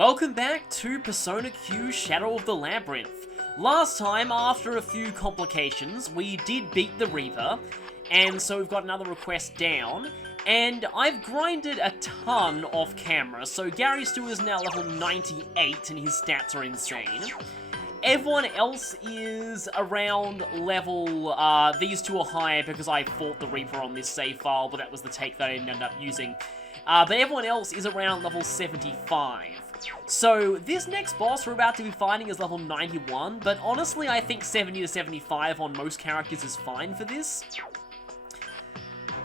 Welcome back to Persona Q Shadow of the Labyrinth. Last time, after a few complications, we did beat the Reaper, and so we've got another request down, and I've grinded a ton off camera, so Gary Stu is now level 98 and his stats are insane. Everyone else is around level, these two are higher because I fought the Reaper on this save file, but that was the take that I didn't end up using. But everyone else is around level 75. So, this next boss we're about to be fighting is level 91, but honestly I think 70 to 75 on most characters is fine for this.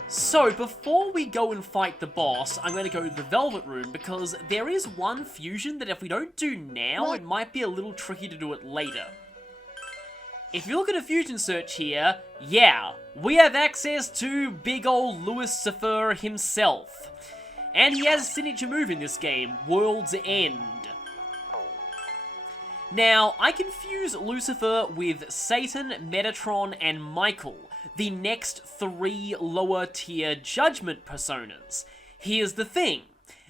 So, before we go and fight the boss, I'm going to go to the Velvet Room, because there is one fusion that if we don't do now, it might be a little tricky to do it later. If you look at a fusion search here, yeah, we have access to big ol' Lucifer himself. And he has a signature move in this game, World's End. Now, I can fuse Lucifer with Satan, Metatron, and Michael, the next 3 lower tier Judgment personas. Here's the thing.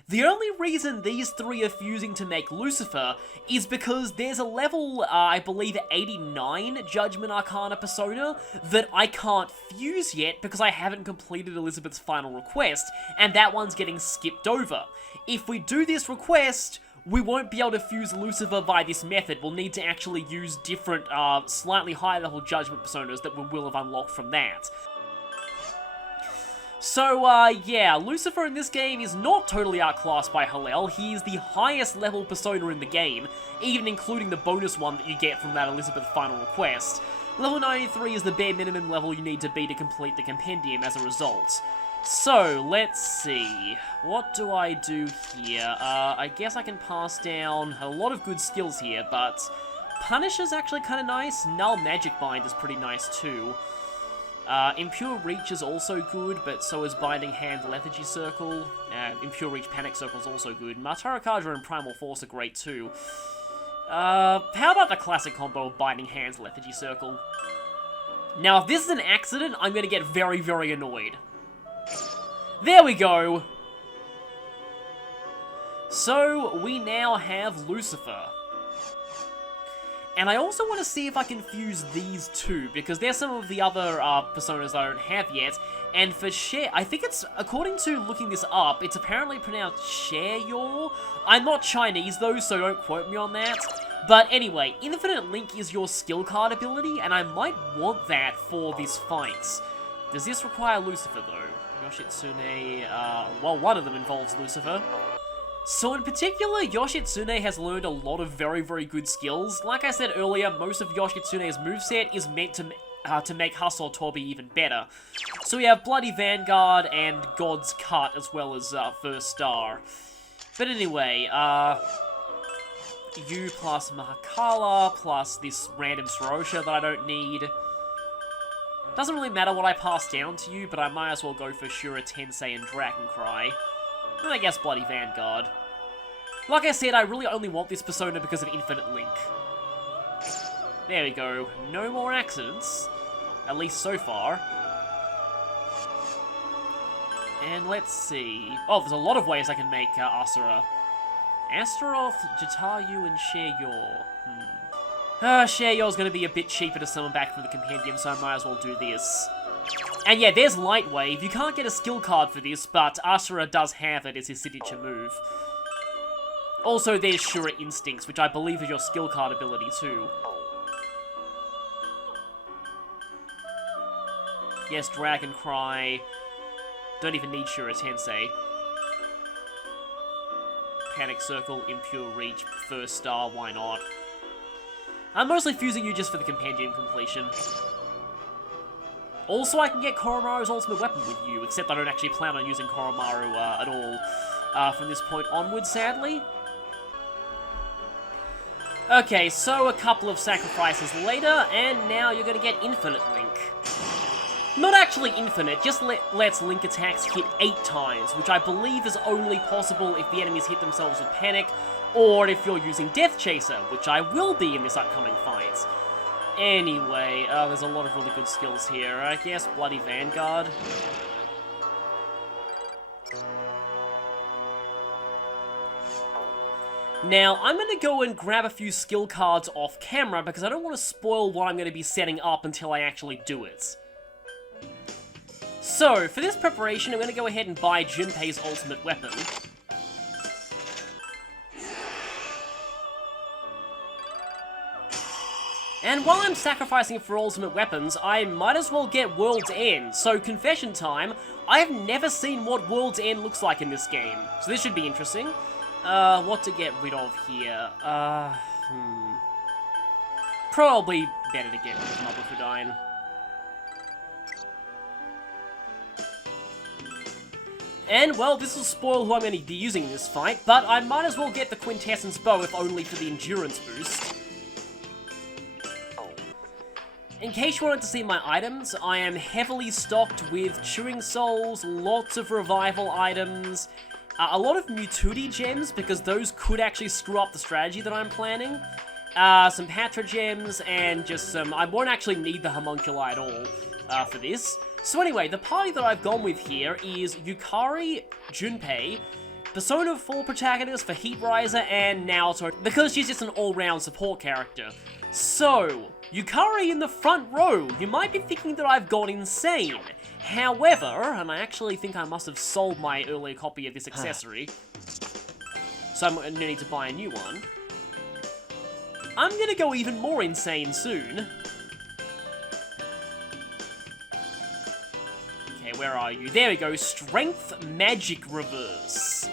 The only reason these 3 are fusing to make Lucifer is because there's a level, I believe 89 Judgment Arcana persona that I can't fuse yet because I haven't completed Elizabeth's final request, and that one's getting skipped over. If we do this request, we won't be able to fuse Lucifer via this method. We'll need to actually use different, slightly higher level Judgment personas that we will have unlocked from that. So, yeah, Lucifer in this game is not totally outclassed by Hallel. He is the highest level persona in the game, even including the bonus one that you get from that Elizabeth final request. Level 93 is the bare minimum level you need to be to complete the compendium as a result. So, let's see. What do I do here? I guess I can pass down a lot of good skills here, but Punisher's actually kind of nice. Null Magic Bind is pretty nice too. Impure Reach is also good, but so is Binding Hand Lethargy Circle. Impure Reach Panic Circle is also good. Matara Kadra and Primal Force are great too. How about the classic combo of Binding Hands Lethargy Circle? Now, if this is an accident, I'm gonna get very, very annoyed. There we go! So, we now have Lucifer. And I also want to see if I can fuse these two, because there's some of the other personas I don't have yet. And for Share, I think it's, according to looking this up, it's apparently pronounced Share-Yor. I'm not Chinese though, so don't quote me on that. But anyway, Infinite Link is your skill card ability, and I might want that for this fight. Does this require Lucifer though? Yoshitsune, well, one of them involves Lucifer. So in particular, Yoshitsune has learned a lot of very, very good skills. Like I said earlier, most of Yoshitsune's moveset is meant to make Hustle Tobi even better. So we have Bloody Vanguard and God's Cut, as well as First Star. But anyway, you plus Mahakala, plus this random Sorosha that I don't need. Doesn't really matter what I pass down to you, but I might as well go for Shura Tensei and Drakencry. And I guess Bloody Vanguard. Like I said, I really only want this persona because of Infinite Link. There we go. No more accidents. At least so far. And let's see. Oh, there's a lot of ways I can make Asura. Astaroth, Jatayu, and Share-Yor. Share-Yor's gonna be a bit cheaper to summon back from the compendium, so I might as well do this. And yeah, there's Light Wave. You can't get a skill card for this, but Asura does have it as his signature move. Also, there's Shura Instincts, which I believe is your skill card ability too. Yes, Drakencry. Don't even need Shura Tensei. Panic Circle, Impure Reach, First Star, why not? I'm mostly fusing you just for the compendium completion. Also, I can get Koromaru's ultimate weapon with you, except I don't actually plan on using Koromaru at all from this point onward, sadly. Okay, so a couple of sacrifices later, and now you're gonna get Infinite Link. Not actually infinite, just lets Link attacks hit 8 times, which I believe is only possible if the enemies hit themselves with Panic, or if you're using Death Chaser, which I will be in this upcoming fight. Anyway, there's a lot of really good skills here. I guess Bloody Vanguard. Now, I'm going to go and grab a few skill cards off camera because I don't want to spoil what I'm going to be setting up until I actually do it. So, for this preparation, I'm going to go ahead and buy Junpei's ultimate weapon. And while I'm sacrificing for ultimate weapons, I might as well get World's End. So, confession time, I have never seen what World's End looks like in this game. So this should be interesting. What to get rid of here? Probably better to get rid of Motherfudine. And, well, this will spoil who I'm going to be using in this fight, but I might as well get the Quintessence Bow if only for the endurance boost. In case you wanted to see my items, I am heavily stocked with Chewing Souls, lots of revival items, a lot of Mutudi gems, because those could actually screw up the strategy that I'm planning, some Patra gems, and just some... I won't actually need the Homunculi at all for this. So anyway, the party that I've gone with here is Yukari, Junpei, Persona 4 protagonist for Heat Riser, and Naoto, because she's just an all-round support character. So, Yukari in the front row, you might be thinking that I've gone insane. However, and I actually think I must have sold my earlier copy of this accessory, so I'm going to need to buy a new one. I'm going to go even more insane soon. Okay, where are you? There we go, Strength Magic Reverse.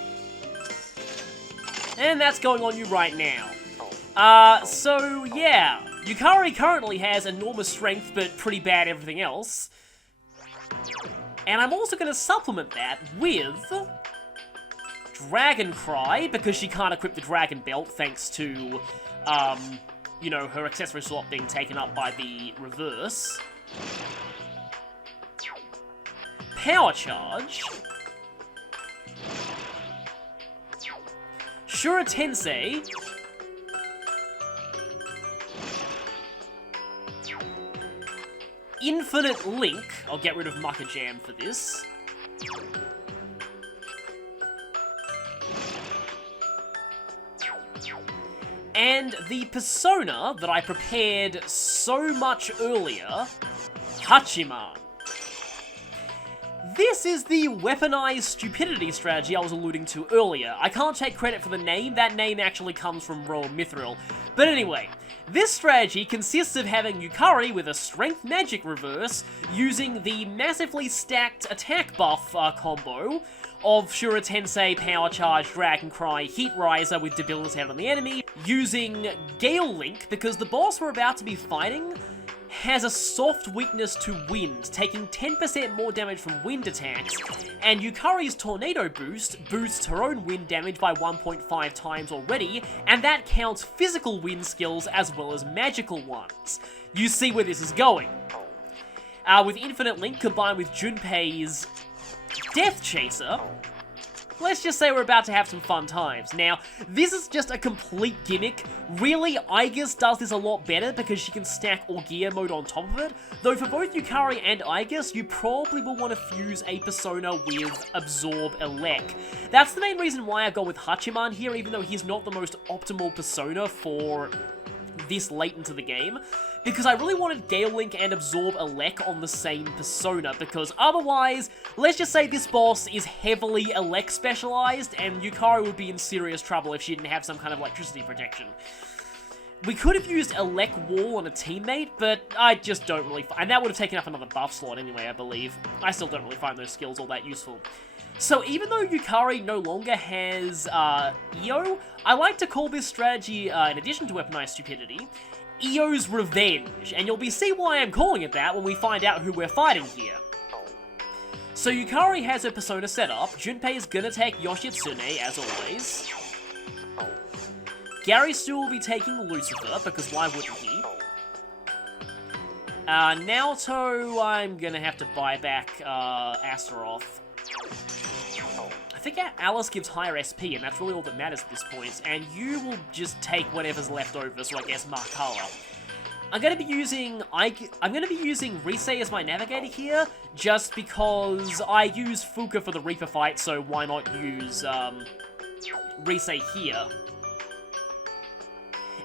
And that's going on you right now. So, yeah. Yukari currently has enormous strength, but pretty bad everything else. And I'm also going to supplement that with Dragon Cry, because she can't equip the Dragon Belt thanks to, you know, her accessory slot being taken up by the reverse. Power Charge. Shura Tensei. Infinite Link. I'll get rid of Mucka Jam for this. And the persona that I prepared so much earlier, Hachiman. This is the weaponized stupidity strategy I was alluding to earlier. I can't take credit for the name, that name actually comes from Royal Mithril. But anyway, this strategy consists of having Yukari with a Strength Magic Reverse, using the massively stacked attack buff combo of Shura Tensei, Power Charge, Dragon Cry, Heat Riser with Debilitate on the enemy, using Gale Link, because the boss we're about to be fighting has a soft weakness to wind, taking 10% more damage from wind attacks, and Yukari's Tornado Boost boosts her own wind damage by 1.5 times already, and that counts physical wind skills as well as magical ones. You see where this is going. With Infinite Link combined with Junpei's Death Chaser, let's just say we're about to have some fun times. Now, this is just a complete gimmick. Really, Aegis does this a lot better because she can stack Orgia mode on top of it. Though for both Yukari and Aegis, you probably will want to fuse a persona with Absorb Elec. That's the main reason why I've gone with Hachiman here, even though he's not the most optimal persona for this late into the game, because I really wanted Gale Link and Absorb Elec on the same persona, because otherwise, let's just say this boss is heavily Elec specialized, and Yukari would be in serious trouble if she didn't have some kind of electricity protection. We could have used Elec Wall on a teammate, but I just don't really and that would have taken up another buff slot anyway, I believe. I still don't really find those skills all that useful. So even though Yukari no longer has Io, I like to call this strategy, in addition to Weaponized Stupidity, Io's Revenge, and you'll see why I'm calling it that when we find out who we're fighting here. So Yukari has her persona set up, Junpei is gonna take Yoshitsune, as always. Gary Stu will be taking Lucifer, because why wouldn't he? Naoto, I'm gonna have to buy back Astaroth. I think Alice gives higher SP, and that's really all that matters at this point, and you will just take whatever's left over, so I guess Markala. I'm gonna be using Risei as my navigator here, just because I use Fuka for the Reaper fight, so why not use Risei here?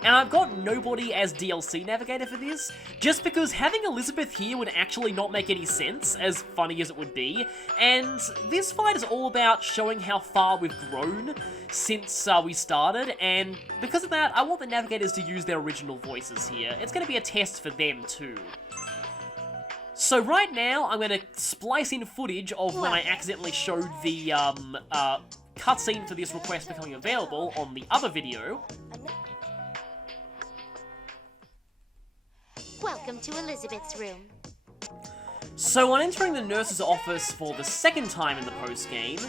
And I've got nobody as DLC navigator for this, just because having Elizabeth here would actually not make any sense, as funny as it would be, and this fight is all about showing how far we've grown since we started, and because of that, I want the navigators to use their original voices here. It's going to be a test for them too. So right now, I'm going to splice in footage of when I accidentally showed the cutscene for this request becoming available on the other video. Welcome to Elizabeth's room. So on entering the nurse's office for the second time in the post-game,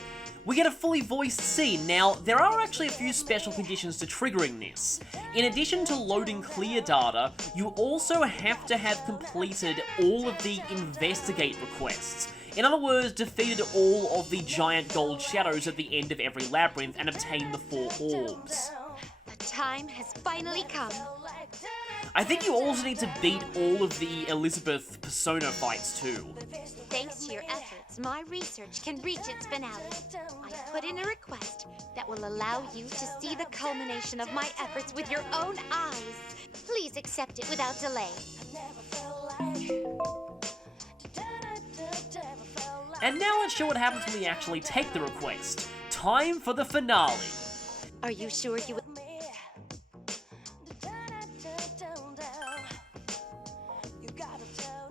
we get a fully voiced scene. Now, there are actually a few special conditions to triggering this. In addition to loading clear data, you also have to have completed all of the investigate requests. In other words, defeated all of the giant gold shadows at the end of every labyrinth and obtained the 4 orbs. The time has finally come. I think you also need to beat all of the Elizabeth persona fights too. Thanks to your efforts, my research can reach its finale. I put in a request that will allow you to see the culmination of my efforts with your own eyes. Please accept it without delay. And now let's show what happens when we actually take the request. Time for the finale. Are you sure you...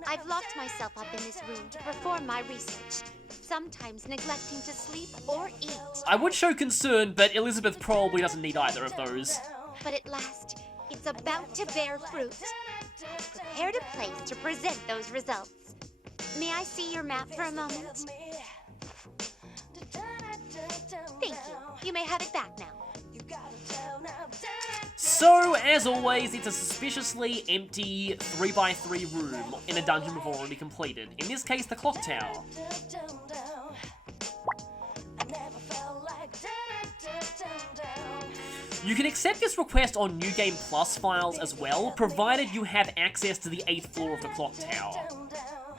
I've locked myself up in this room to perform my research, sometimes neglecting to sleep or eat. I would show concern, but Elizabeth probably doesn't need either of those. But at last, it's about to bear fruit. I've prepared a place to present those results. May I see your map for a moment? Thank you. You may have it back now. So, as always, it's a suspiciously empty 3x3 room in a dungeon we've already completed. In this case, the clock tower. You can accept this request on New Game Plus files as well, provided you have access to the 8th floor of the clock tower.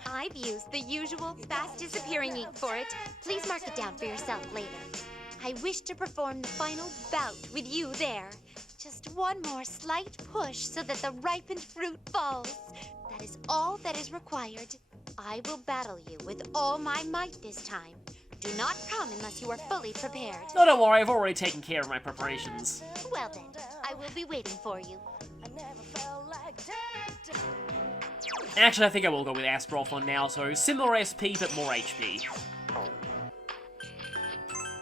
I've used the usual fast disappearing ink for it. Please mark it down for yourself later. I wish to perform the final bout with you there. Just one more slight push so that the ripened fruit falls. That is all that is required. I will battle you with all my might this time. Do not come unless you are fully prepared. No, don't worry, I've already taken care of my preparations. Well then, I will be waiting for you. Actually, I think I will go with Astaroth on now, so similar SP but more HP.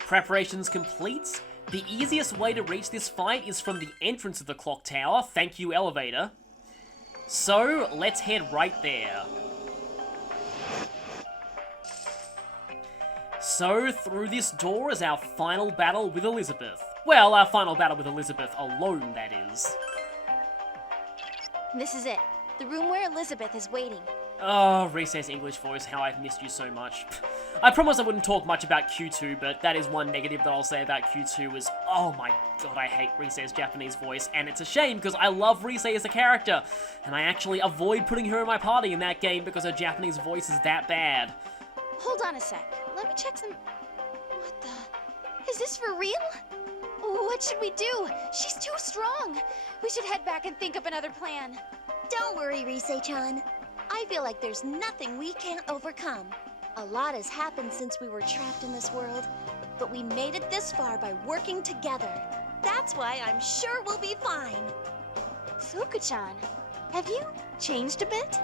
Preparations complete. The easiest way to reach this fight is from the entrance of the clock tower. Thank you, elevator. So, let's head right there. So, through this door is our final battle with Elizabeth. Well, our final battle with Elizabeth alone, that is. This is it. The room where Elizabeth is waiting. Oh, Rise's English voice, how I've missed you so much. I promised I wouldn't talk much about Q2, but that is one negative that I'll say about Q2 is, oh my god, I hate Rise's Japanese voice, and it's a shame because I love Rise as a character, and I actually avoid putting her in my party in that game because her Japanese voice is that bad. Hold on a sec. Let me check some... What the... Is this for real? What should we do? She's too strong. We should head back and think up another plan. Don't worry, Rise-chan. I feel like there's nothing we can't overcome. A lot has happened since we were trapped in this world, but we made it this far by working together. That's why I'm sure we'll be fine. Fuku-chan, have you changed a bit?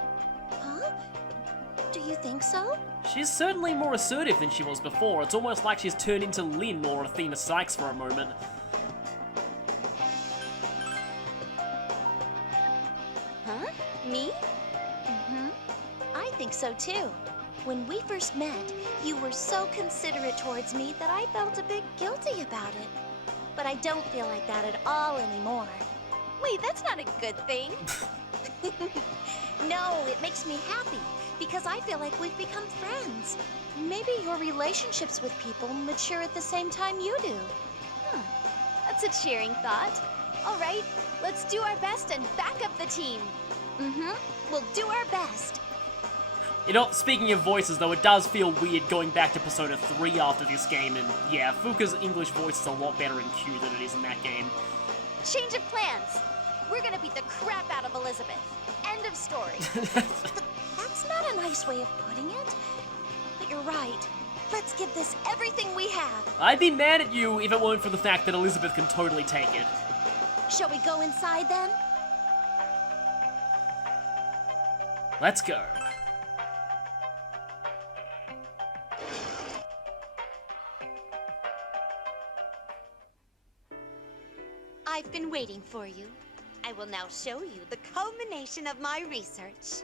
Huh? Do you think so? She's certainly more assertive than she was before. It's almost like she's turned into Lynn or Athena Sykes for a moment. Huh? Me? Mm-hmm. I think so too. When we first met, you were so considerate towards me that I felt a bit guilty about it. But I don't feel like that at all anymore. Wait, that's not a good thing. No, it makes me happy, because I feel like we've become friends. Maybe your relationships with people mature at the same time you do. That's a cheering thought. All right, let's do our best and back up the team. We'll do our best. You know, speaking of voices though, it does feel weird going back to Persona 3 after this game, and yeah, Fuka's English voice is a lot better in Q than it is in that game. Change of plans. We're gonna beat the crap out of Elizabeth. End of story. That's not a nice way of putting it. But you're right. Let's give this everything we have. I'd be mad at you if it weren't for the fact that Elizabeth can totally take it. Shall we go inside then? Let's go. I've been waiting for you. I will now show you the culmination of my research.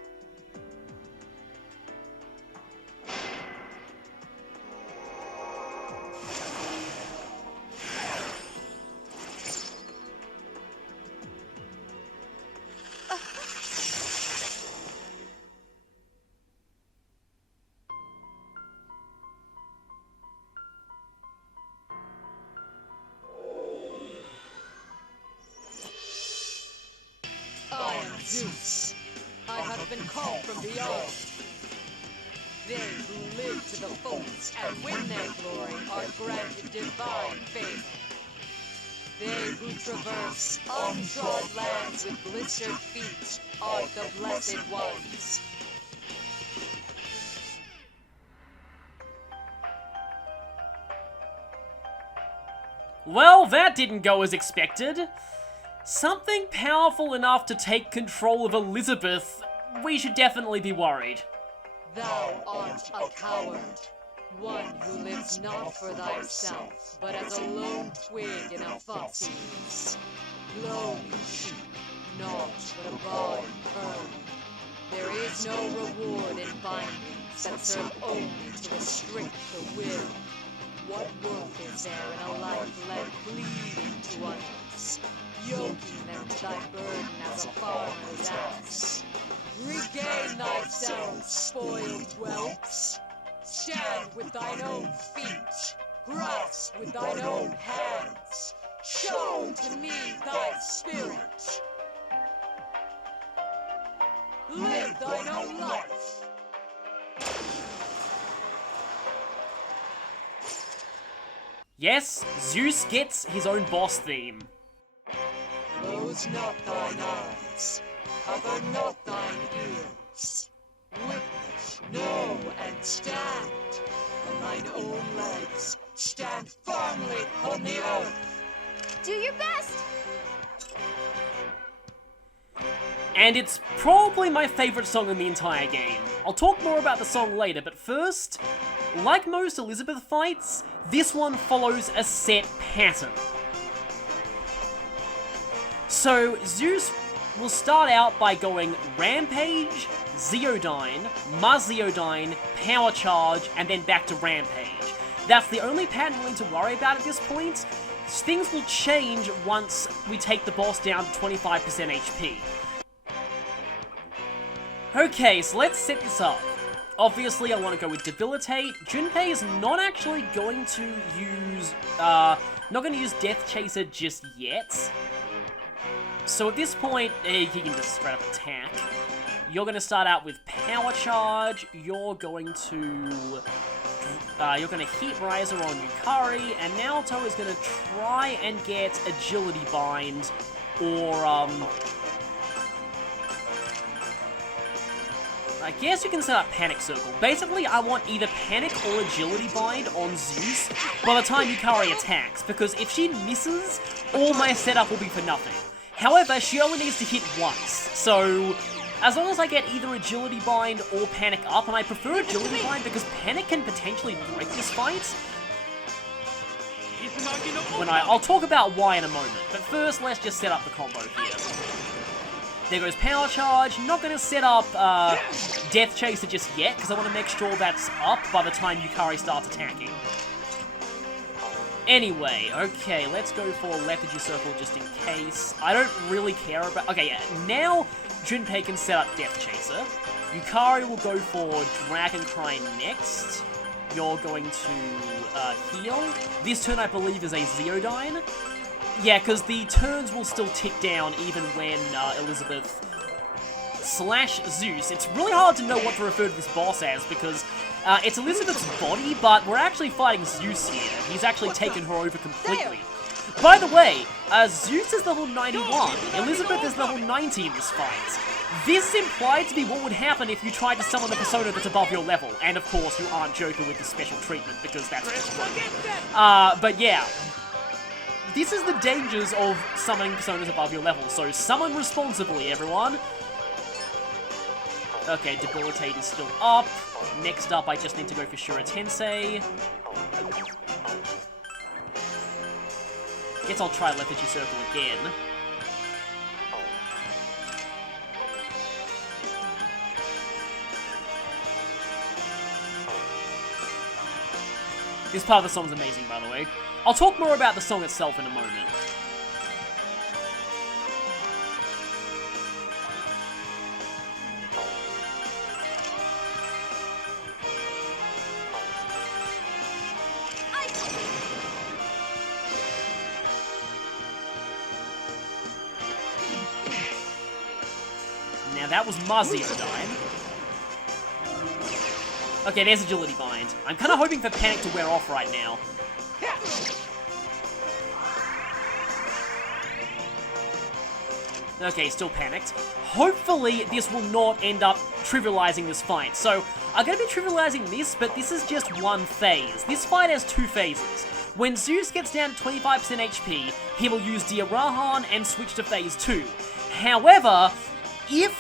I am Zeus. I have been called from beyond. They who live to the fullest and win their glory are granted divine favor. They who traverse untrod lands with blistered feet are the blessed ones. Well, that didn't go as expected. Something powerful enough to take control of Elizabeth, we should definitely be worried. Thou art a coward, one who lives not for thyself, but as a lone twig in a fox's. Lone sheep, naught but a bawdy pearl. There is no reward in bindings that serve only to restrict the will. What worth is there in a life led bleeding to others, yoking them to thy burden as a farmer's ass? Regain thyself, spoiled whelps. Stand with thine own feet, grasp with thine own hands. Show to me thy spirit. Live thine own life. Yes, Zeus gets his own boss theme. Close not thine eyes, cover not thine ears. Witness, know, and stand. On thine own legs, stand firmly on the earth. Do your best! And it's probably my favorite song in the entire game. I'll talk more about the song later, but first, like most Elizabeth fights, this one follows a set pattern. So, Zeus will start out by going Rampage, Zeodyne, Muzzeodyne, Power Charge, and then back to Rampage. That's the only pattern we need to worry about at this point. Things will change once we take the boss down to 25% HP. Okay, so let's set this up. Obviously, I want to go with Debilitate. Junpei is not actually going to use, Death Chaser just yet. So at this point, he can just straight up attack. You're going to start out with Power Charge. You're going to Heat Riser on Yukari, and Naoto is going to try and get Agility Bind, or, I guess you can set up Panic Circle. Basically, I want either Panic or Agility Bind on Zeus by the time Yukari attacks, because if she misses, all my setup will be for nothing. However, she only needs to hit once, so as long as I get either Agility Bind or Panic up, and I prefer Agility Bind because Panic can potentially break this fight. I'll talk about why in a moment, but first let's just set up the combo here. There goes Power Charge. Not going to set up Death Chaser just yet, because I want to make sure that's up by the time Yukari starts attacking. Anyway, okay, let's go for Lethargy Circle just in case. I don't really care about... Okay, yeah, now Junpei can set up Death Chaser. Yukari will go for Dragon Cry next. You're going to heal. This turn, I believe, is a Zeodyne. Yeah, because the turns will still tick down even when Elizabeth / Zeus. It's really hard to know what to refer to this boss as, because it's Elizabeth's body, but we're actually fighting Zeus here. He's actually taken her over completely. By the way, Zeus is level 91, Elizabeth is level 90 in this fight. This is implied to be what would happen if you tried to summon a persona that's above your level, and of course you aren't Joker with the special treatment, because that's just wrong. But yeah. This is the dangers of summoning personas above your level, so summon responsibly, everyone. Okay, Debilitate is still up. Next up, I just need to go for Shura Tensei. Guess I'll try Lethargy Circle again. This part of the song's amazing, by the way. I'll talk more about the song itself in a moment. Now that was Maziodyne. Okay, there's Agility Bind. I'm kind of hoping for Panic to wear off right now. Okay, still panicked. Hopefully, this will not end up trivializing this fight. So, I'm going to be trivializing this, but this is just one phase. This fight has two phases. When Zeus gets down to 25% HP, he will use Diarahan and switch to phase 2. However, if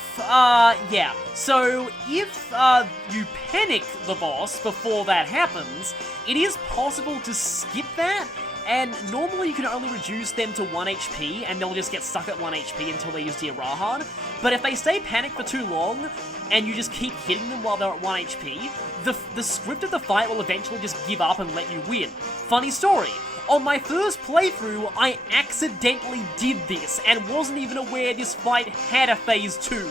you panic the boss before that happens, it is possible to skip that, and normally you can only reduce them to 1 HP, and they'll just get stuck at 1 HP until they use Diarahan. But if they stay panicked for too long, and you just keep hitting them while they're at 1 HP, the script of the fight will eventually just give up and let you win. Funny story. On my first playthrough, I accidentally did this, and wasn't even aware this fight had a phase 2.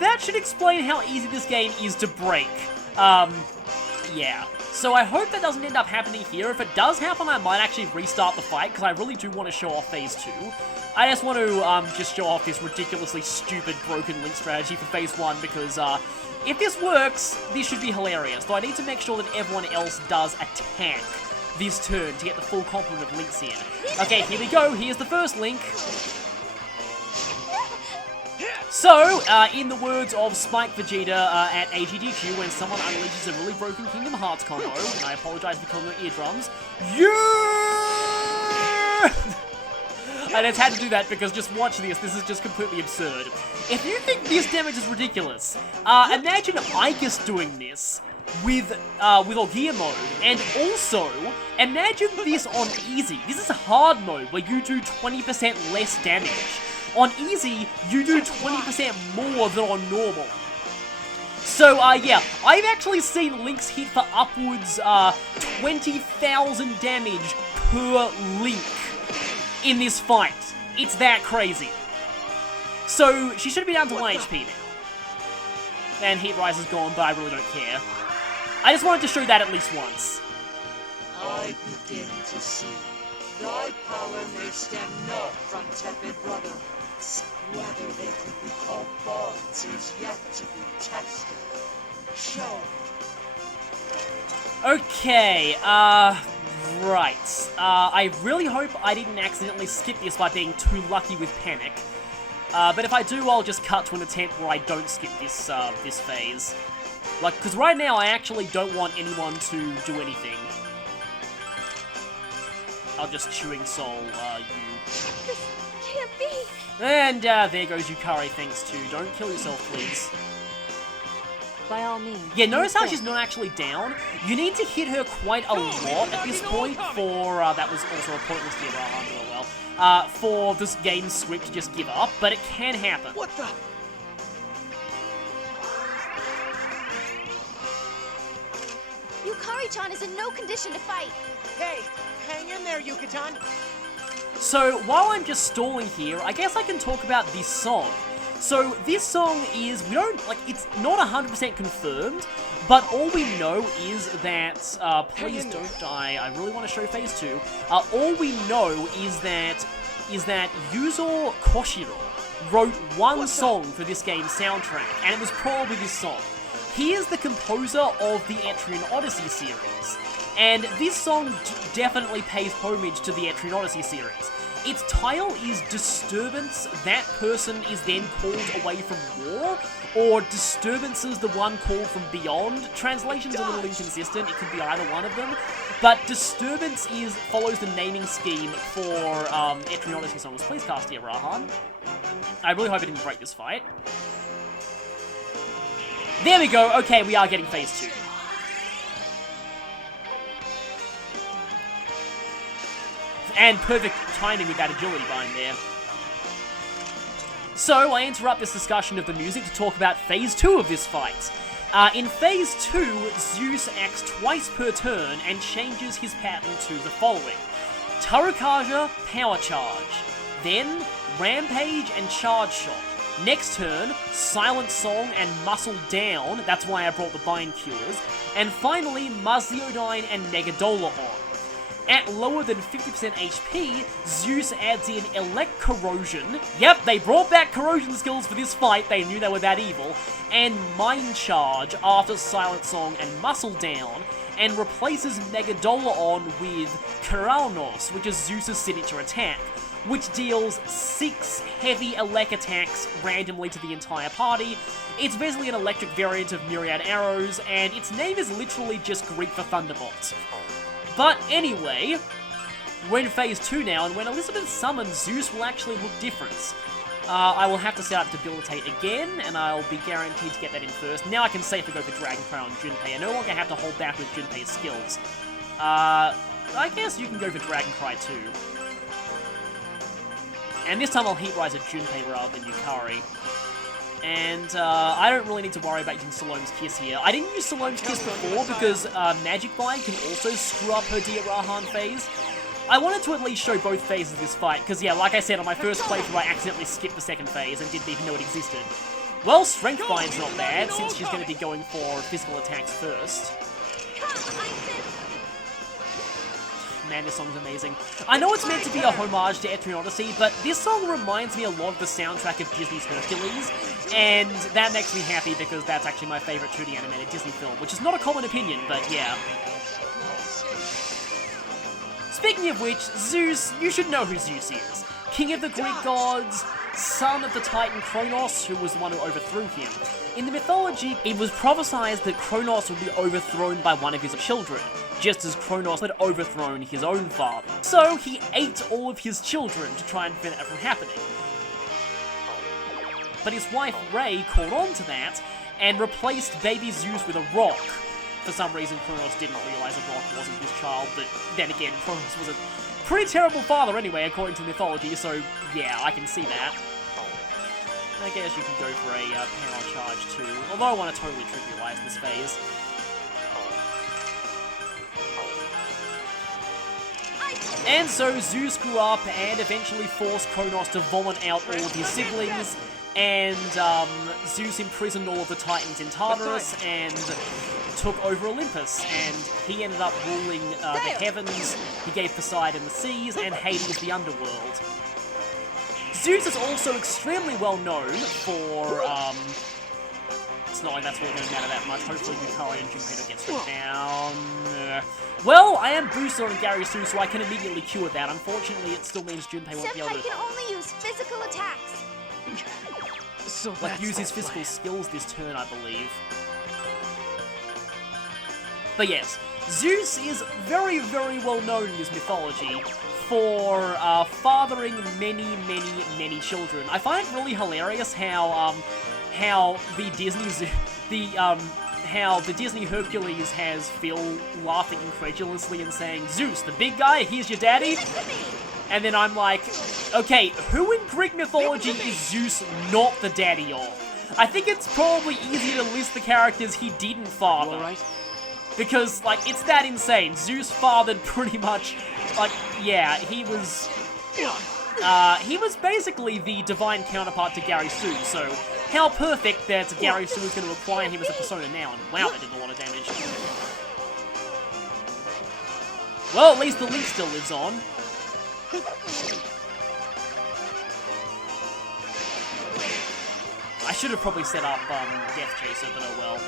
That should explain how easy this game is to break. Yeah. So I hope that doesn't end up happening here. If it does happen, I might actually restart the fight, because I really do want to show off phase 2. I just want to, just show off this ridiculously stupid broken Link strategy for phase 1, because, if this works, this should be hilarious. Though I need to make sure that everyone else does attack this turn to get the full complement of Links in. Okay, here we go. Here's the first Link. So, in the words of Spike Vegeta at AGDQ, when someone unleashes a really broken Kingdom Hearts combo, and I apologize for killing your eardrums, I just had to do that because just watch this. This is just completely absurd. If you think this damage is ridiculous, imagine Icus doing this with Orgia mode, and also imagine this on easy. This is hard mode where you do 20% less damage. On easy, you do 20% more than on normal. So, yeah, I've actually seen Links hit for upwards 20,000 damage per Link in this fight. It's that crazy. So, she should be down to 1 HP now. And Heat Rise is gone, but I really don't care. I just wanted to show that at least once. I begin to see. Thy power may stem not from tepid brotherhoods. Whether they could be called bonds is yet to be tested. Show. Okay, right. I really hope I didn't accidentally skip this by being too lucky with Panic. But if I do, I'll just cut to an attempt where I don't skip this, this phase. Like, because right now I actually don't want anyone to do anything. I'll just Chewing Soul, you. This can't be. And, there goes Yukari, thanks to. Don't kill yourself, please. By all means. Yeah, notice how she's not actually down? You need to hit her quite a lot at this point for, that was also a pointless Diarahan, well, for this game's script to just give up, but it can happen. What the? Yukari-chan is in no condition to fight. Hey, hang in there, Yucatan. So, while I'm just stalling here, I guess I can talk about this song. So, this song is, we don't, like, it's not 100% confirmed, but all we know is that, please don't die, I really want to show phase 2. All we know is that Yuzo Koshiro wrote one song for this game's soundtrack, and it was probably this song. He is the composer of the Etrian Odyssey series, and this song definitely pays homage to the Etrian Odyssey series. its title is Disturbance, that person is then called away from war, or Disturbances, the one called from beyond. Translation's a little inconsistent, it could be either one of them. But Disturbance follows the naming scheme for Etrionis' songs. Please cast here, Rahan. I really hope I didn't break this fight. There we go, okay, we are getting phase 2. And perfect timing with that agility bind there. So, I interrupt this discussion of the music to talk about phase 2 of this fight. In phase 2, Zeus acts twice per turn and changes his pattern to the following. Tarukaja, Power Charge. Then, Rampage and Charge Shot. Next turn, Silent Song and Muscle Down, that's why I brought the Bind Cures. And finally, Muziodyne and Negadola on. At lower than 50% HP, Zeus adds in Elect Corrosion. Yep, they brought back corrosion skills for this fight, they knew they were that evil. And Mind Charge after Silent Song and Muscle Down, and replaces Negadola on with Keranos, which is Zeus' signature attack, which deals 6 heavy Elec attacks randomly to the entire party. It's basically an electric variant of Myriad Arrows, and its name is literally just Greek for Thunderbolt. But anyway, we're in phase 2 now, and when Elizabeth summons, Zeus will actually look different. I will have to set up Debilitate again, and I'll be guaranteed to get that in first. Now I can safely go for Dragon Cry on Junpei. I no longer have to hold back with Junpei's skills. I guess you can go for Dragon Cry too. And this time I'll Heat Rise at Junpei rather than Yukari. And I don't really need to worry about using Salome's Kiss here. I didn't use Salome's Kiss before because Magic Bind can also screw up her Dear Rahan phase. I wanted to at least show both phases of this fight, because yeah, like I said, on my first playthrough I accidentally skipped the second phase and didn't even know it existed. Well, Strength Bind's not bad, since she's going to be going for physical attacks first. Man, this song's amazing. I know it's meant to be a homage to Etrian Odyssey, but this song reminds me a lot of the soundtrack of Disney's Hercules, and that makes me happy because that's actually my favourite 2D animated Disney film, which is not a common opinion, but yeah. Speaking of which, Zeus, you should know who Zeus is. King of the Greek gods, son of the Titan Kronos, who was the one who overthrew him. In the mythology, it was prophesied that Kronos would be overthrown by one of his children, just as Kronos had overthrown his own father. So he ate all of his children to try and prevent that from happening. But his wife Ray caught on to that and replaced baby Zeus with a rock. For some reason, Kronos didn't realize a rock wasn't his child, but then again, Kronos was a pretty terrible father anyway, according to mythology, so yeah, I can see that. I guess you can go for a power charge too, although I want to totally trivialize this phase. And so Zeus grew up and eventually forced Kronos to vomit out all of his siblings, and Zeus imprisoned all of the Titans in Tartarus and took over Olympus, and he ended up ruling the heavens. He gave Poseidon the seas, and Hades the underworld. Zeus is also extremely well known for, it's not like that's really going to matter that much. Hopefully Yukari and Junpei don't get struck down. Well, I am boosted on Gary Sue, so I can immediately cure that. Unfortunately, it still means Junpei won't be able to... Senpai can only use physical attacks. So like, use his physical skills this turn, I believe. But yes, Zeus is very, very well known in his mythology for fathering many, many, many children. I find it really hilarious how the Disney Hercules has Phil laughing incredulously and saying, "Zeus, the big guy, here's your daddy." And then I'm like, okay, who in Greek mythology is Zeus not the daddy of? I think it's probably easier to list the characters he didn't father. All right. Because, like, it's that insane. Zeus fathered pretty much, like, yeah, he was basically the divine counterpart to Gary Sue, so how perfect that Gary Sue is going to acquire him as a persona now, and wow, that did a lot of damage. Well, at least the Link still lives on. I should have probably set up Death Chaser, but oh well.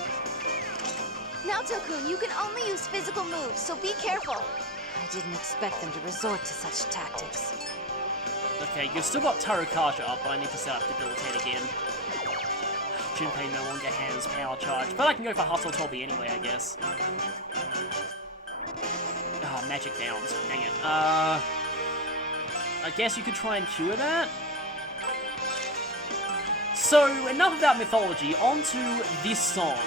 Naoto-kun, you can only use physical moves, so be careful. I didn't expect them to resort to such tactics. Okay, you've still got Tarukaja up, but I need to set up Debilitate again. Junpei no longer has Power Charge, but I can go for Hustle Toby anyway, I guess. Ah, Magic Downs. Dang it. I guess you could try and cure that? So, enough about mythology, onto this song.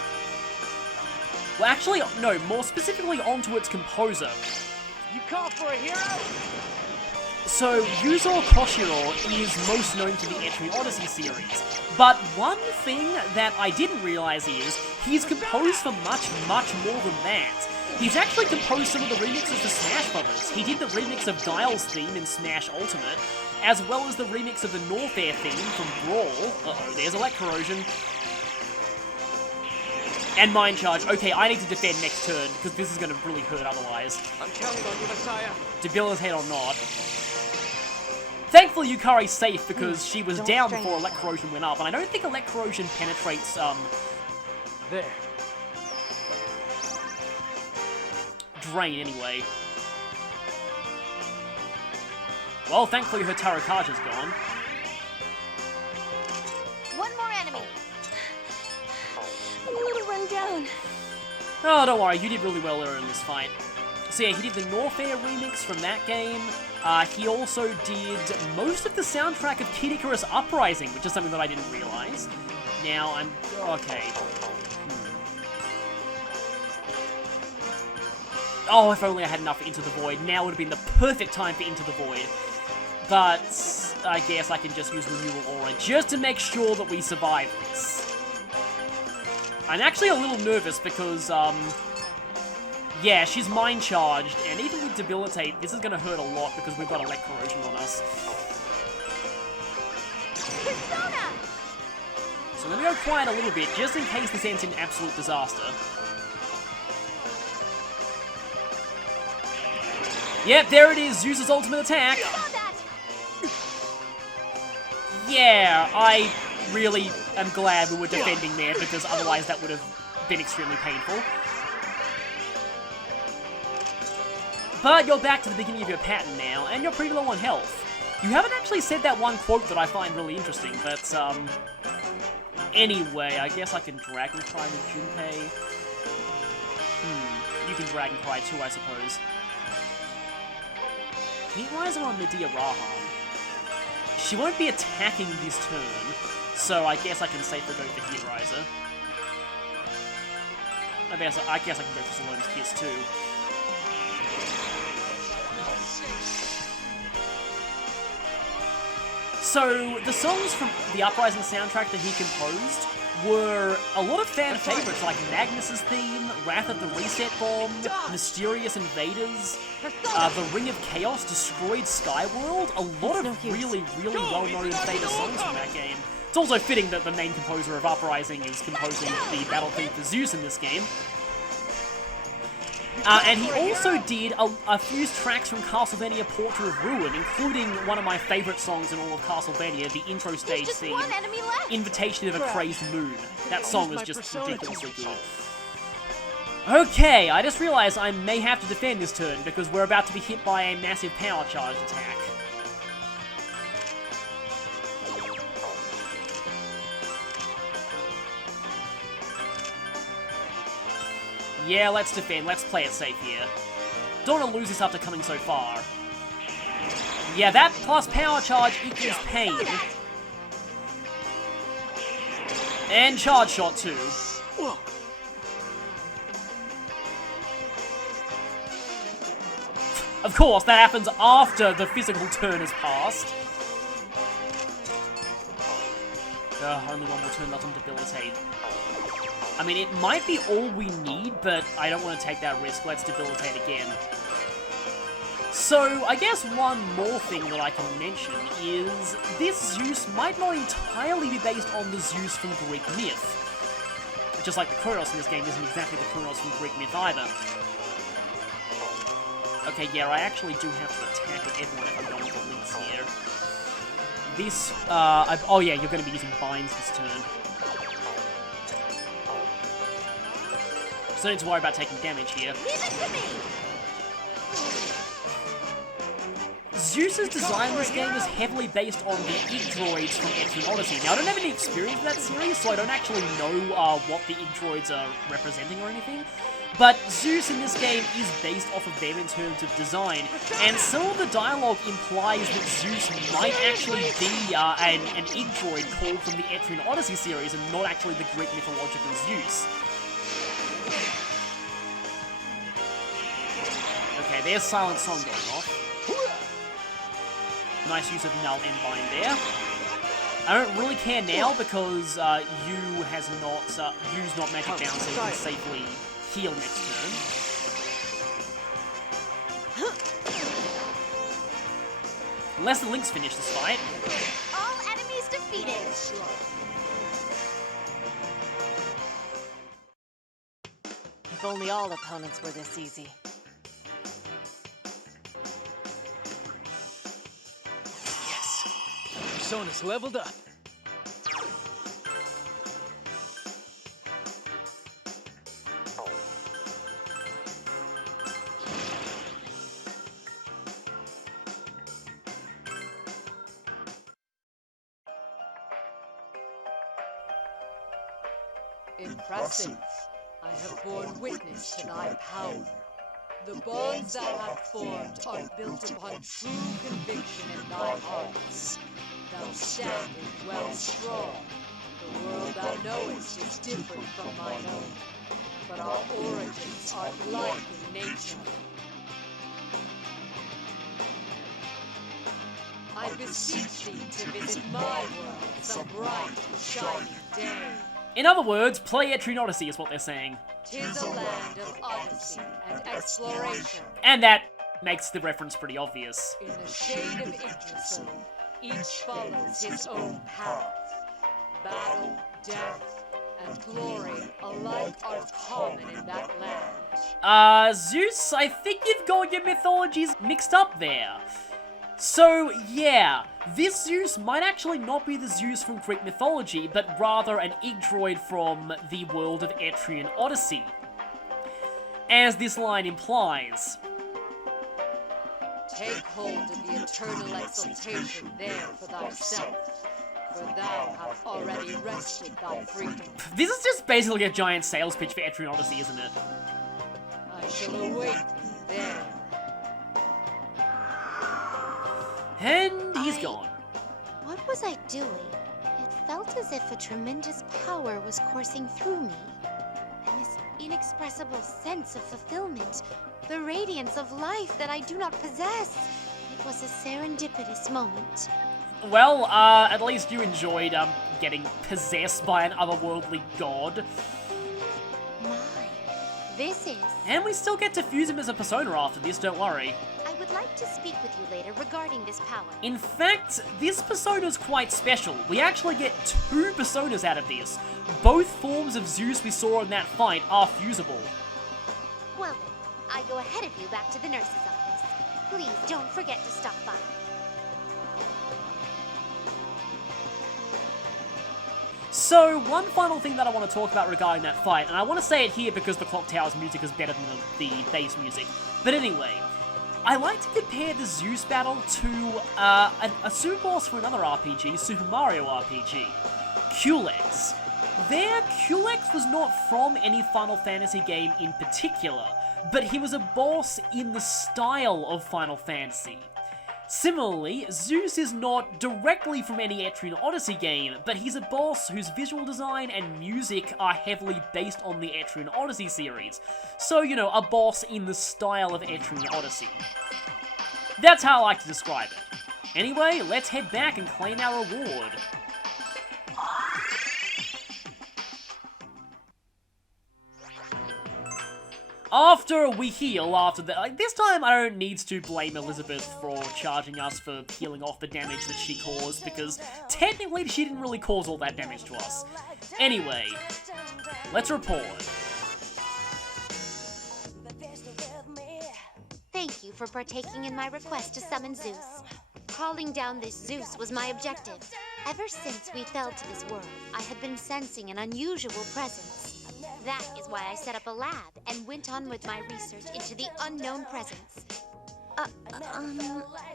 Well, actually, no, more specifically onto its composer. You call for a hero? So, Yuzo Koshiro is most known for the Etrian Odyssey series, but one thing that I didn't realize is, he's composed for much, much more than that. He's actually composed some of the remixes for Smash Brothers. He did the remix of Guile's theme in Smash Ultimate, as well as the remix of the Norfair theme from Brawl. Uh-oh, there's Electrosion. And Mind Charge. Okay, I need to defend next turn, because this is going to really hurt otherwise. I'm counting on you, Messiah. Debilitate or not. Thankfully, Yukari's safe, because she was down before Electrosion went up, and I don't think Electrosion penetrates, There. Drain, anyway. Well, thankfully her Tarukaja's gone. One more enemy. I'm a little run down. Oh, don't worry, you did really well earlier in this fight. So yeah, he did the Norfair remix from that game. He also did most of the soundtrack of Kid Icarus Uprising, which is something that I didn't realize. Now, I'm... okay. Oh, if only I had enough for Into the Void. Now would have been the perfect time for Into the Void. But I guess I can just use Renewal Aura just to make sure that we survive this. I'm actually a little nervous because, yeah, she's Mind Charged, and even with Debilitate, this is going to hurt a lot because we've got Electrosion on us. Persona! So let me go quiet a little bit, just in case this ends in absolute disaster. Yep, there it is, Zeus's ultimate attack. Yeah, I really am glad we were defending there, because otherwise that would have been extremely painful. But you're back to the beginning of your pattern now, and you're pretty low on health. You haven't actually said that one quote that I find really interesting, but, anyway, I guess I can Dragon Cry with Junpei. You can Dragon Cry too, I suppose. Heat Riser on Medea Rahan. She won't be attacking this turn, so I guess I can safely go for Heat Riser. I guess I can go for Salome's Kiss too. So, the songs from the Uprising soundtrack that he composed were a lot of fan favorites, like Magnus's theme, Wrath of the Reset Bomb, Mysterious Invaders, The Ring of Chaos, Destroyed Skyworld. A lot of really, really well-known famous songs from that game. It's also fitting that the main composer of Uprising is composing the battle theme for Zeus in this game. And he also did a few tracks from Castlevania Portrait of Ruin, including one of my favourite songs in all of Castlevania, the intro stage theme, Invitation of a Crazed Moon. That song was just ridiculously good. Okay, I just realised I may have to defend this turn, because we're about to be hit by a massive power charge attack. Yeah, let's defend. Let's play it safe here. Don't want to lose this after coming so far. Yeah, that plus power charge equals pain. And charge shot too. Of course, that happens after the physical turn has passed. Only one more turn left on Debilitate. I mean, it might be all we need, but I don't want to take that risk. Let's Debilitate again. So, I guess one more thing that I can mention is this Zeus might not entirely be based on the Zeus from Greek myth. Just like the Kronos in this game isn't exactly the Kronos from Greek myth either. Okay, yeah, I actually do have to attack with everyone if I'm going for leads here. This, oh yeah, you're going to be using binds this turn. So don't need to worry about taking damage here. Zeus's design in this game is heavily based on the Ig droids from Etrian Odyssey. Now, I don't have any experience with that series, so I don't actually know what the Ig droids are representing or anything. But Zeus in this game is based off of them in terms of design, and some of the dialogue implies that Zeus might actually be an Ig droid called from the Etrian Odyssey series and not actually the Greek mythological Zeus. Okay, there's Silent Song going off. Nice use of null and bind there. I don't really care now because Yu has not used not magic down, so he can safely heal next turn. Unless the Lynx finish this fight. All enemies defeated. If only all opponents were this easy. Persona's leveled up. Impressive. I have borne witness to thy power. The bonds thou hast formed are built upon true conviction in thy hearts. Thou standest well strong. The world thou knowest is different from mine own, but our origins are like in nature. I beseech thee to visit my world some bright, shining day. In other words, play Etrian Odyssey is what they're saying. 'Tis a land of odyssey and exploration. And that makes the reference pretty obvious. In the shade of Yggdrasil, each follows his own path. Battle, death, and glory alike are common in that land. Zeus, I think you've got your mythologies mixed up there. So, yeah, this Zeus might actually not be the Zeus from Greek mythology, but rather an Ig droid from the world of Etrian Odyssey. As this line implies. Take hold of the eternal exaltation there for thyself, for thou hast already wrested thy freedom. This is just basically a giant sales pitch for Etrian Odyssey, isn't it? I shall await thee there. And he's gone. What was I doing? It felt as if a tremendous power was coursing through me. And this inexpressible sense of fulfillment, the radiance of life that I do not possess. It was a serendipitous moment. Well, at least you enjoyed, getting possessed by an otherworldly god. My, this is... And we still get to fuse him as a persona after this, don't worry. I would like to speak with you later regarding this power. In fact, this persona's quite special. We actually get 2 personas out of this. Both forms of Zeus we saw in that fight are fusible. Well then, I go ahead of you back to the nurse's office. Please don't forget to stop by. So, one final thing that I want to talk about regarding that fight, and I want to say it here because the Clock Tower's music is better than the bass music. But anyway, I like to compare the Zeus battle to a Superboss for another RPG, Super Mario RPG, Culex. There, Culex was not from any Final Fantasy game in particular, but he was a boss in the style of Final Fantasy. Similarly, Zeus is not directly from any Etrian Odyssey game, but he's a boss whose visual design and music are heavily based on the Etrian Odyssey series. So, you know, a boss in the style of Etrian Odyssey. That's how I like to describe it. Anyway, let's head back and claim our reward. After we heal, after the... this time I don't need to blame Elizabeth for charging us for healing off the damage that she caused, because technically she didn't really cause all that damage to us. Anyway, let's report. Thank you for partaking in my request to summon Zeus. Calling down this Zeus was my objective. Ever since we fell to this world, I had been sensing an unusual presence. That is why I set up a lab and went on with my research into the unknown presence.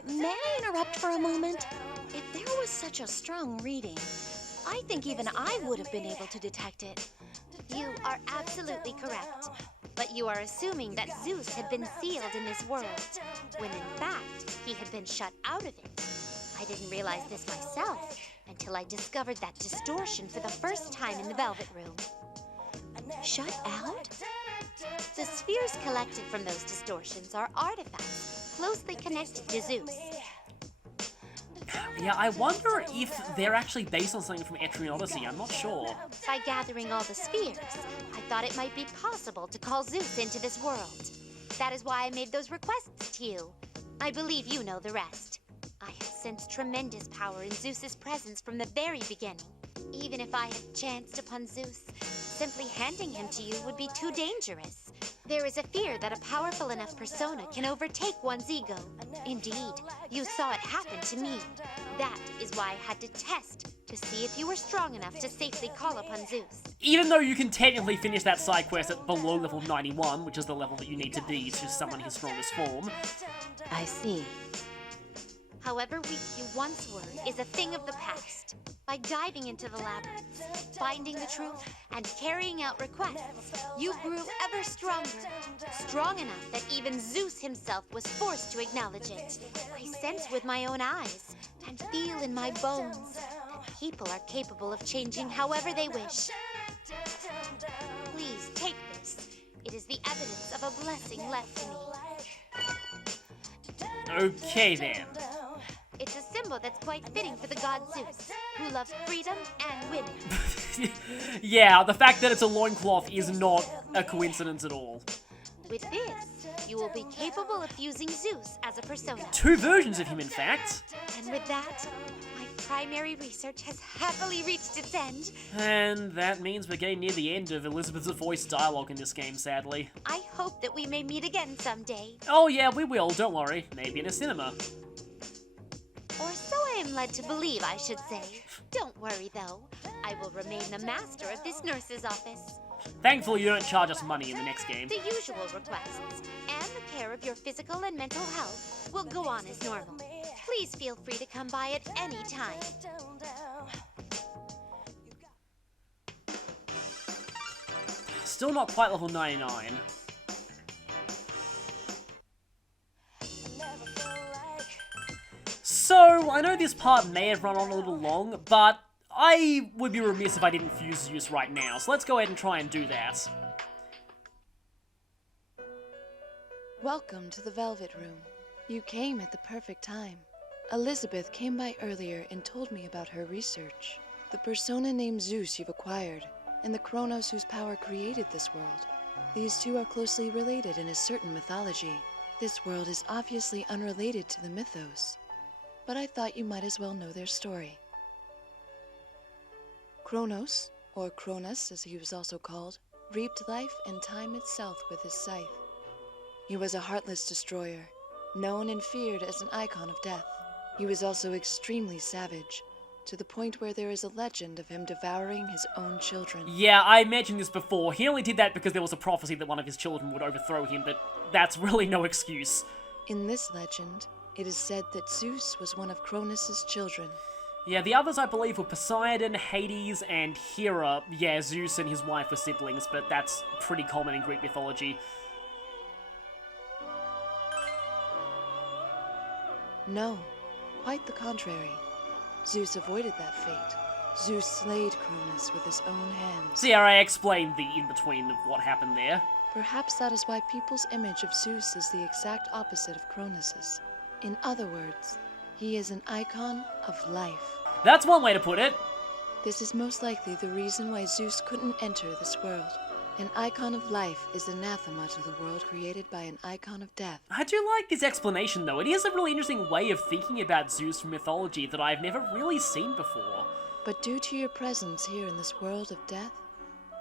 May I interrupt for a moment? If there was such a strong reading, I think even I would have been able to detect it. You are absolutely correct. But you are assuming that Zeus had been sealed in this world, when in fact, he had been shut out of it. I didn't realize this myself until I discovered that distortion for the first time in the Velvet Room. Shut out? The spheres collected from those distortions are artifacts closely connected to Zeus. Yeah, I wonder if they're actually based on something from Etrian Odyssey. I'm not sure. By gathering all the spheres, I thought it might be possible to call Zeus into this world. That is why I made those requests to you. I believe you know the rest. I have sensed tremendous power in Zeus's presence from the very beginning. Even if I had chanced upon Zeus, simply handing him to you would be too dangerous. There is a fear that a powerful enough persona can overtake one's ego. Indeed, you saw it happen to me. That is why I had to test to see if you were strong enough to safely call upon Zeus. Even though you can technically finish that side quest at below level 91, which is the level that you need to be to summon his strongest form. I see. However weak you once were is a thing of the past. By diving into the labyrinths, finding the truth, and carrying out requests, you grew ever stronger. Strong enough that even Zeus himself was forced to acknowledge it. I sense with my own eyes, and feel in my bones, that people are capable of changing however they wish. Please take this. It is the evidence of a blessing left to me. Okay then. It's a symbol that's quite fitting for the god Zeus, who loves freedom and women. Yeah, the fact that it's a loincloth is not a coincidence at all. With this, you will be capable of fusing Zeus as a persona. 2 versions of him, in fact. And with that, my primary research has happily reached its end. And that means we're getting near the end of Elizabeth's voice dialogue in this game, sadly. I hope that we may meet again someday. Oh yeah, we will, don't worry. Maybe in a cinema. Or so I am led to believe, I should say. Don't worry, though. I will remain the master of this nurse's office. Thankfully, you don't charge us money in the next game. The usual requests and the care of your physical and mental health will go on as normal. Please feel free to come by at any time. Still not quite level 99. So, I know this part may have run on a little long, but I would be remiss if I didn't fuse Zeus right now, so let's go ahead and try and do that. Welcome to the Velvet Room. You came at the perfect time. Elizabeth came by earlier and told me about her research. The persona named Zeus you've acquired, and the Kronos whose power created this world. These two are closely related in a certain mythology. This world is obviously unrelated to the mythos, but I thought you might as well know their story. Kronos, or Cronus as he was also called, reaped life and time itself with his scythe. He was a heartless destroyer, known and feared as an icon of death. He was also extremely savage, to the point where there is a legend of him devouring his own children. Yeah, I mentioned this before. He only did that because there was a prophecy that one of his children would overthrow him, but that's really no excuse. In this legend, it is said that Zeus was one of Cronus's children. Yeah, the others I believe were Poseidon, Hades, and Hera. Yeah, Zeus and his wife were siblings, but that's pretty common in Greek mythology. No, quite the contrary. Zeus avoided that fate. Zeus slayed Cronus with his own hands. So yeah, I explained the in-between of what happened there. Perhaps that is why people's image of Zeus is the exact opposite of Cronus's. In other words, he is an icon of life. That's one way to put it. This is most likely the reason why Zeus couldn't enter this world. An icon of life is anathema to the world created by an icon of death. I do like this explanation though. It is a really interesting way of thinking about Zeus from mythology that I've never really seen before. But due to your presence here in this world of death,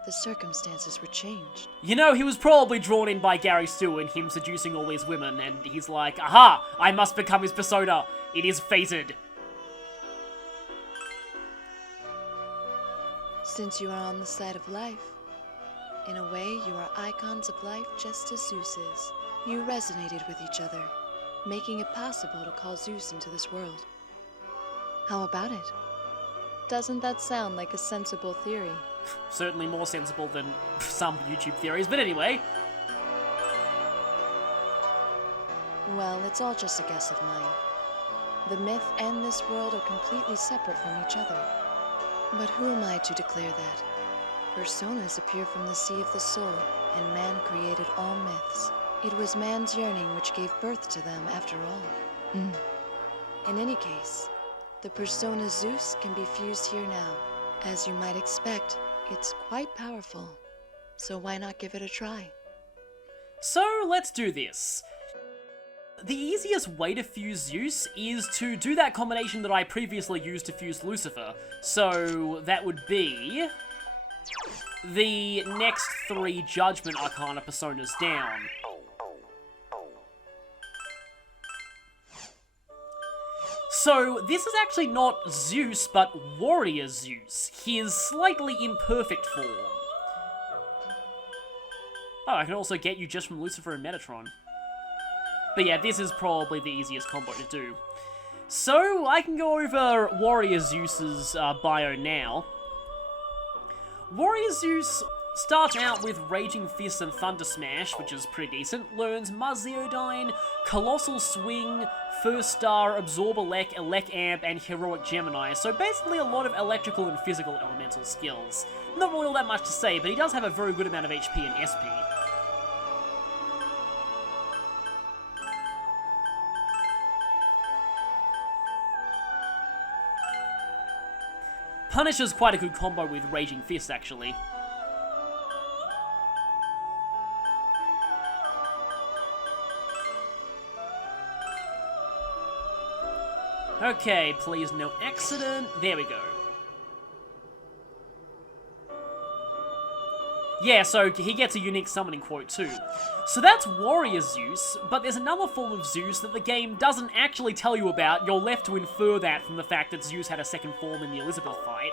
the circumstances were changed. You know, he was probably drawn in by Gary Stu and him seducing all these women, and he's like, aha, I must become his persona. It is fated. Since you are on the side of life, in a way you are icons of life just as Zeus is. You resonated with each other. making it possible to call Zeus into this world. How about it? Doesn't that sound like a sensible theory? Certainly more sensible than some YouTube theories, but anyway. Well, it's all just a guess of mine. The myth and this world are completely separate from each other. But who am I to declare that? Personas appear from the sea of the soul, and man created all myths. It was man's yearning which gave birth to them after all. In any case, the persona Zeus can be fused here now. As you might expect, it's quite powerful. So why not give it a try? So let's do this. The easiest way to fuse Zeus is to do that combination that I previously used to fuse Lucifer. So that would be the next 3 Judgment Arcana personas down. So this is actually not Zeus, but Warrior Zeus, his slightly imperfect form. Oh, I can also get you just from Lucifer and Metatron. But yeah, this is probably the easiest combo to do. So, I can go over Warrior Zeus's bio now. Warrior Zeus starts out with Raging Fist and Thunder Smash, which is pretty decent. Learns Maziodyne, Colossal Swing, First Star, Absorb Elec Amp, and Heroic Gemini. So basically a lot of electrical and physical elemental skills. Not really all that much to say, but he does have a very good amount of HP and SP. Punisher's quite a good combo with Raging Fist, actually. Okay, please no accident. There we go. Yeah, so he gets a unique summoning quote too. So that's Warrior Zeus, but there's another form of Zeus that the game doesn't actually tell you about. You're left to infer that from the fact that Zeus had a second form in the Elizabeth fight.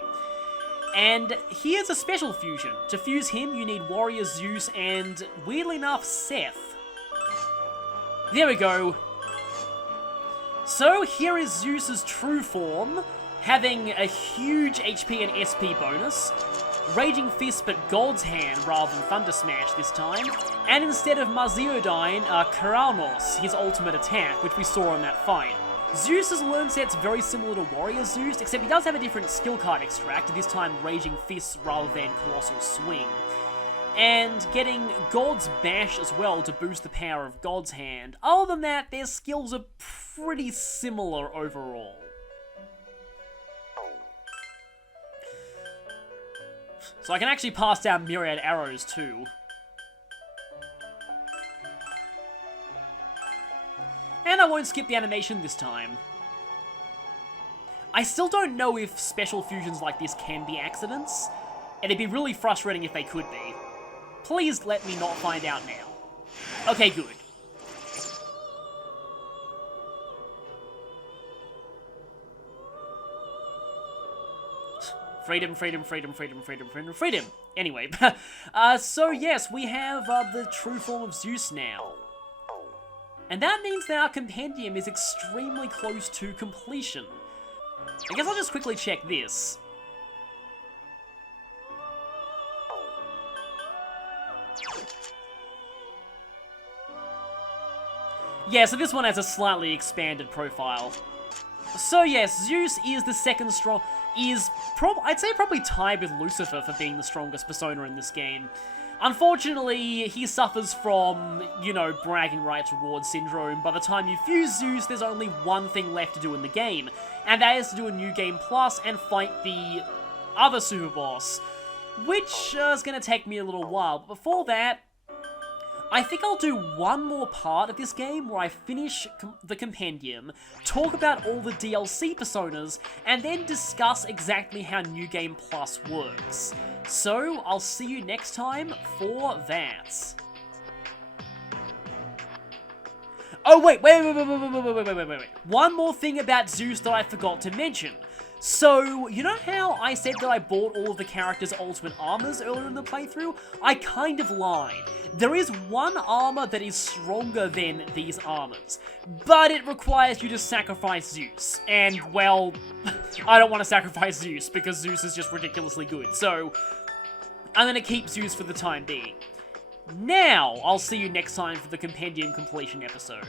And here's a special fusion. To fuse him, you need Warrior Zeus and, weirdly enough, Seth. There we go. So here is Zeus's true form, having a huge HP and SP bonus, Raging Fist but God's Hand rather than Thunder Smash this time, and instead of Maziodyne, Karanos, his ultimate attack, which we saw in that fight. Zeus's learn set's very similar to Warrior Zeus, except he does have a different skill card extract, this time Raging Fist rather than Colossal Swing. And getting God's Bash as well to boost the power of God's Hand. Other than that, their skills are pretty similar overall. So I can actually pass down Myriad Arrows too. And I won't skip the animation this time. I still don't know if special fusions like this can be accidents, and it'd be really frustrating if they could be. Please let me not find out now. Okay, good. Freedom, freedom, freedom, freedom, freedom, freedom, freedom. Anyway, so yes, we have the true form of Zeus now. And that means that our compendium is extremely close to completion. I guess I'll just quickly check this. Yeah, so this one has a slightly expanded profile. So yes, Zeus is the second strong... I'd say probably tied with Lucifer for being the strongest persona in this game. Unfortunately, he suffers from, you know, bragging rights reward syndrome. By the time you fuse Zeus, there's only one thing left to do in the game, and that is to do a New Game Plus and fight the other Superboss, which is going to take me a little while. But before that, I think I'll do one more part of this game where I finish the compendium, talk about all the DLC personas, and then discuss exactly how New Game Plus works. So, I'll see you next time for that. Oh wait. One more thing about Zeus that I forgot to mention. So, you know how I said that I bought all of the characters' ultimate armors earlier in the playthrough? I kind of lied. There is one armor that is stronger than these armors, but it requires you to sacrifice Zeus. And, well, I don't want to sacrifice Zeus because Zeus is just ridiculously good, so I'm gonna keep Zeus for the time being. Now, I'll see you next time for the Compendium Completion episode.